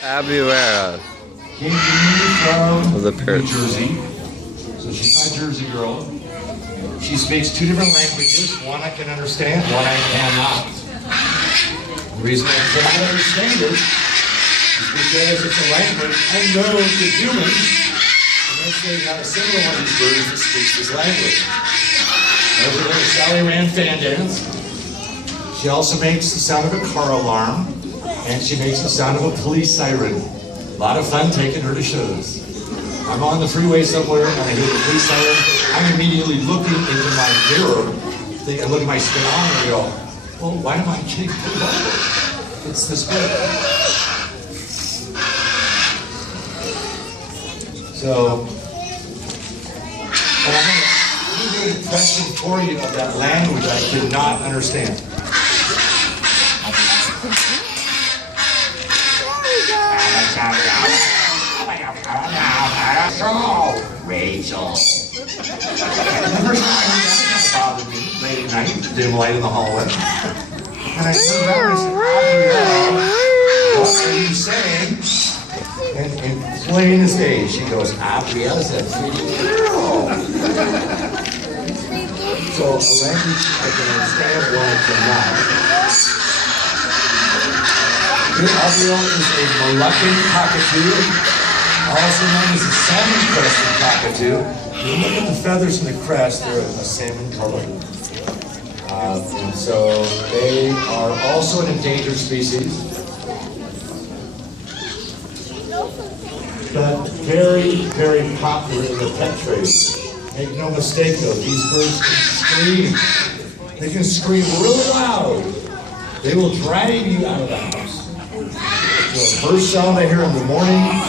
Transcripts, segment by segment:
Abuera. Came to me from The New parrots. Jersey. So she's my Jersey girl. She speaks two different languages. One I can understand, one I cannot. The reason I cannot understand it is because it's a language unknown to humans. Unless they have a single one of these birds that speaks this language. There's a little Sally Rand fan dance. She also makes the sound of a car alarm, and she makes the sound of a police siren. A lot of fun taking her to shows. I'm on the freeway somewhere and I hear the police siren. I'm immediately looking into my mirror, I look at my speedometer and go, well, why am I getting pulled over? It's this bird. So, and I'm going to do an impression for you of that language I could not understand. Rachel. The first time I heard that, it bothered me late at night, dim light in the hallway. And I turned around and I said, Gabrielle, what are you saying? And in plain as day, she goes, Gabriella's a pretty girl. So a language I can understand, one I cannot. Gabrielle is a Moluccan cockatoo, also known as a salmon-crested cockatoo. You look at the feathers and the crest, they're a salmon color. And so they are also an endangered species. But very, very popular in the pet trade. Make no mistake though, these birds can scream. They can scream really loud. They will drive you out of the house. The first sound I hear in the morning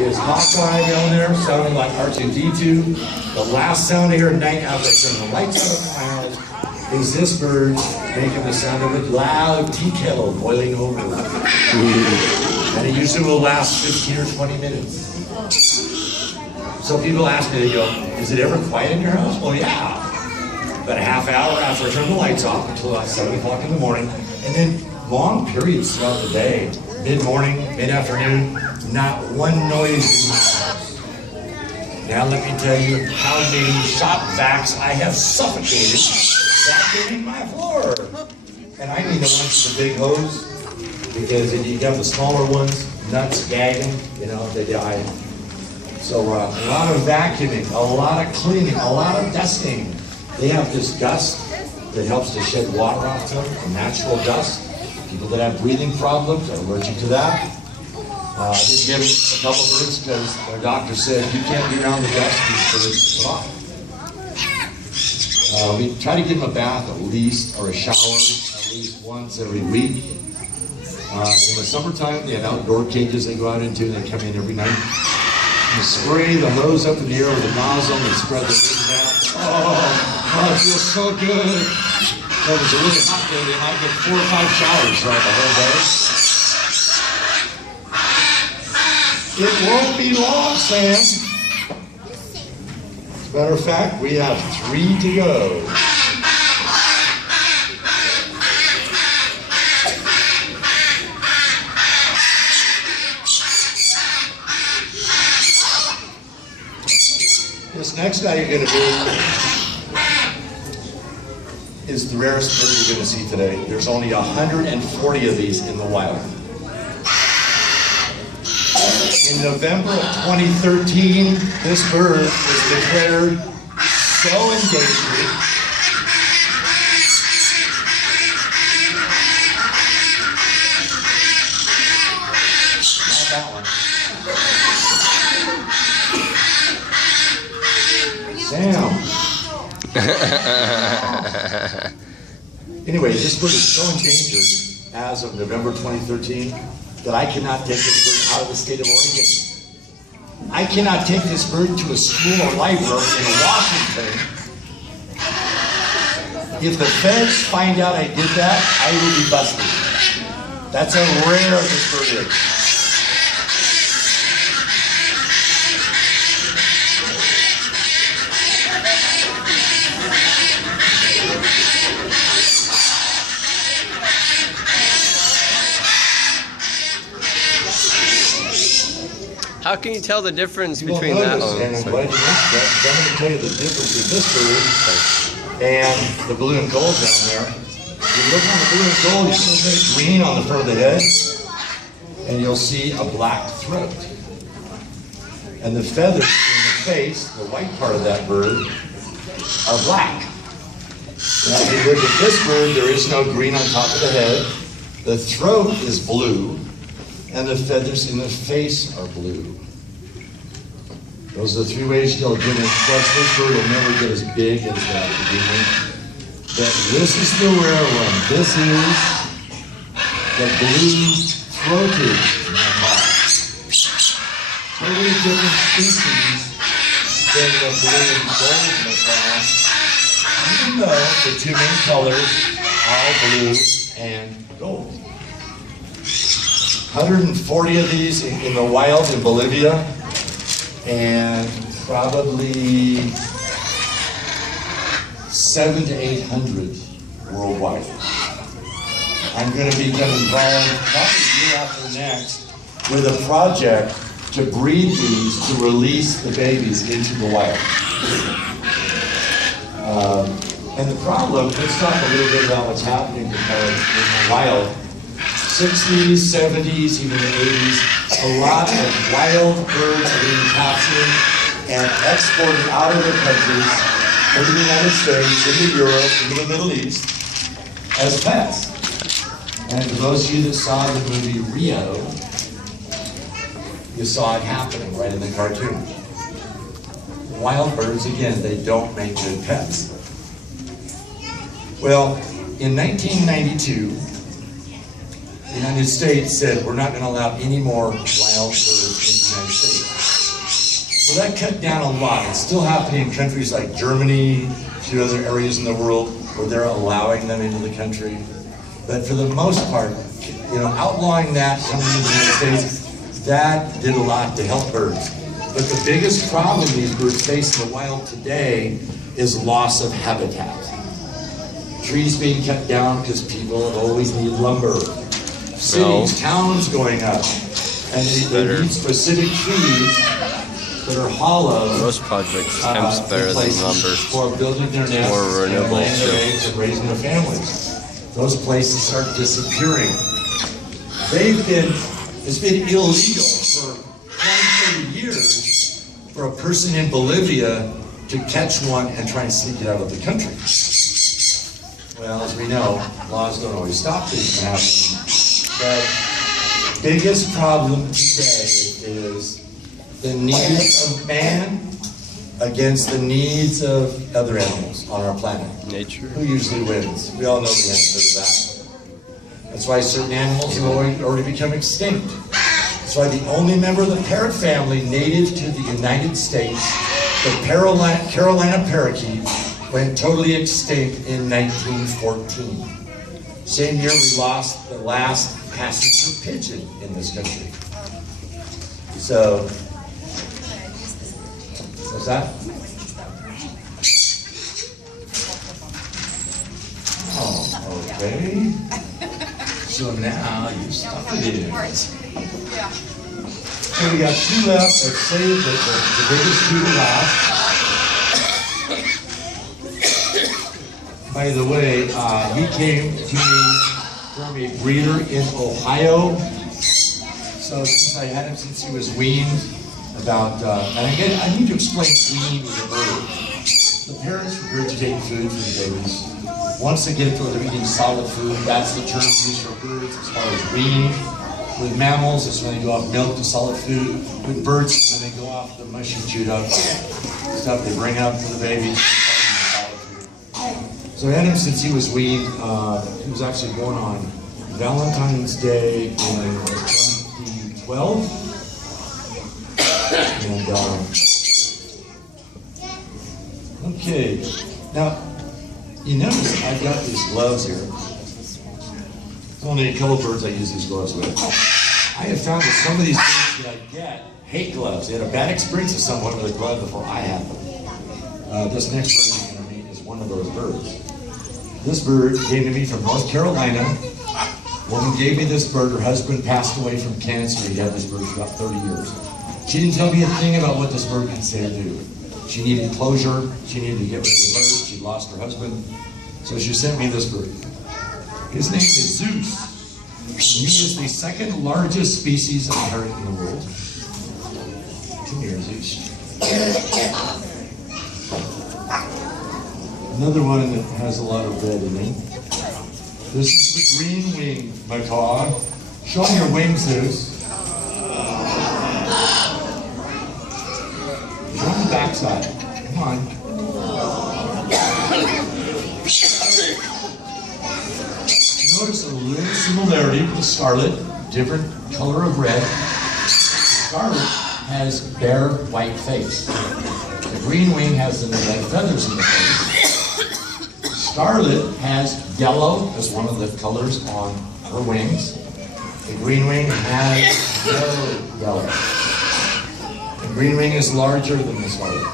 is Hawkeye down there sounding like R2-D2. The last sound I hear at night after I turn the lights out of my house is this bird making the sound of a loud tea kettle boiling over. And it usually will last 15 or 20 minutes. So people ask me, they go, is it ever quiet in your house? Well, yeah. About a half hour after I turn the lights off until about 7 o'clock in the morning. And then long periods throughout the day, mid-morning, mid-afternoon, not one noise in my house. Now let me tell you how many shop vacs I have suffocated vacuuming my floor. And I mean the ones with the big hose, because if you have the smaller ones, nuts gagging, you know, they die. So a lot of vacuuming, a lot of cleaning, a lot of dusting. They have this dust that helps to shed water off them, a natural dust. People that have breathing problems are allergic to that. I didn't give a couple birds because their doctor said you can't be around the dust, these birds put off. We try to give them a bath at least, or a shower at least once every week. In the summertime, they have outdoor cages they go out into, and they come in every night. You spray the hose up in the air with a nozzle and spread the wind out. Oh, it feels so good. If it was a really hot day, they might get 4 or 5 showers throughout the whole day. It won't be long, Sam. As a matter of fact, we have 3 to go. This next guy you're going to do is the rarest bird you're going to see today. There's only 140 of these in the wild. In November of 2013, this bird was declared so endangered not that one. Sam. Anyway, this bird is so endangered as of November 2013 that I cannot take this bird out of the state of Oregon. I cannot take this bird to a school or library in Washington. If the feds find out I did that, I will be busted. That's how rare this bird is. How can you tell the difference You will between that notice, one? and I'm glad you mentioned that, because I'm going to tell you the difference in this bird and the blue and gold down there. You look on the blue and gold, you see a green on the front of the head, and you'll see a black throat. And the feathers in the face, the white part of that bird, are black. Now, if you look at this bird, there is no green on top of the head. The throat is blue, and the feathers in the face are blue. Those are the three ways you'll get it. Of course, this bird will never get as big as that beginning. But this is the rare one. This is the blue-throated macaw. Totally different species than the blue and gold macaw, even though the two main colors are blue and gold. 140 of these in the wild in Bolivia, and probably 700 to 800 worldwide. I'm going to become involved probably the year after next with a project to breed these to release the babies into the wild. And the problem, let's talk a little bit about what's happening in the wild. 60s, 70s, even the 80s, a lot of wild birds are being captured and exported out of their countries into the United States, into Europe, into the Middle East, as pets. And for those of you that saw the movie Rio, you saw it happening right in the cartoon. Wild birds, again, they don't make good pets. Well, in 1992, the United States said we're not going to allow any more wild birds in the United States. Well, that cut down a lot. It's still happening in countries like Germany, a few other areas in the world where they're allowing them into the country. But for the most part, outlawing that coming into the United States, that did a lot to help birds. But the biggest problem these birds face in the wild today is loss of habitat. Trees being cut down because people have always needed lumber. Cities, towns going up, and they need specific trees that are hollow. Most projects hemp's better than lumber. For building their nests, more renewable laying their eggs, and raising their families. Those places start disappearing. It's been illegal for 20, 30 years for a person in Bolivia to catch one and try and sneak it out of the country. Well, as we know, laws don't always stop things from happening. But the biggest problem today is the needs of man against the needs of other animals on our planet. Nature. Who usually wins? We all know the answer to that. That's why certain animals have already become extinct. That's why the only member of the parrot family native to the United States, the Carolina parakeet, went totally extinct in 1914. Same year we lost the last passenger pigeon in this country. So, what's that? Oh, okay. So now you stuff it in. So we got two left. Let's save the biggest two to last. By the way, he came to me from a breeder in Ohio. So since I had him since he was weaned, and again, I need to explain weaning with a bird. The parents regurgitate food for the babies. Once they get it to where they're eating solid food, that's the term used for birds as far as weaning. With mammals, it's when they go off milk to solid food. With birds, when they go off the mushy, chewed up stuff they bring up for the babies. So I had him since he was weaned. He was actually born on Valentine's Day in 2012. And, okay. Now, you notice I've got these gloves here. There's only a couple birds I use these gloves with. I have found that some of these birds that I get hate gloves. They had a bad experience with someone with a glove before I had them. This next bird you're going to meet is one of those birds. This bird came to me from North Carolina. Woman gave me this bird. Her husband passed away from cancer. He had this bird for about 30 years. She didn't tell me a thing about what this bird could say or do. She needed closure. She needed to get rid of the bird. She lost her husband. So she sent me this bird. His name is Zeus. He is the second largest species of parrot in the world. Come here, Zeus. Another one that has a lot of red in it. This is the green-winged macaw. Show me your wings, Zeus. Show me the backside. Come on. Notice a little similarity with the scarlet, different color of red. Scarlet has bare white face. The green wing has the red feathers in the face. Scarlet has yellow as one of the colors on her wings. The green wing has no yellow. The green wing is larger than the scarlet.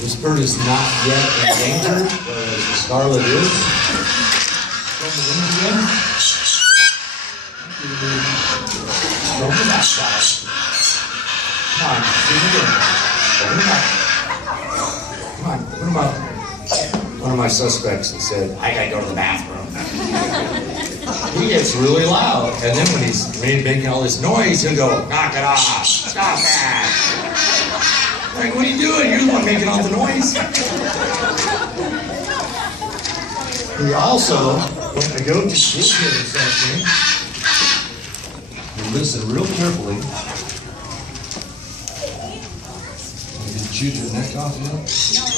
This bird is not yet endangered, whereas the scarlet is. Show the wings again. Show the back side. Come on, do it again. Open them up. Come on, put them up. One of my suspects that said, I gotta go to the bathroom. He gets really loud, and then when he's making all this noise, he'll go, knock it off, stop that. Like, what are you doing? You're the one making all the noise. We also, when I go to this here something, you listen real carefully. Did you chew your neck off yet?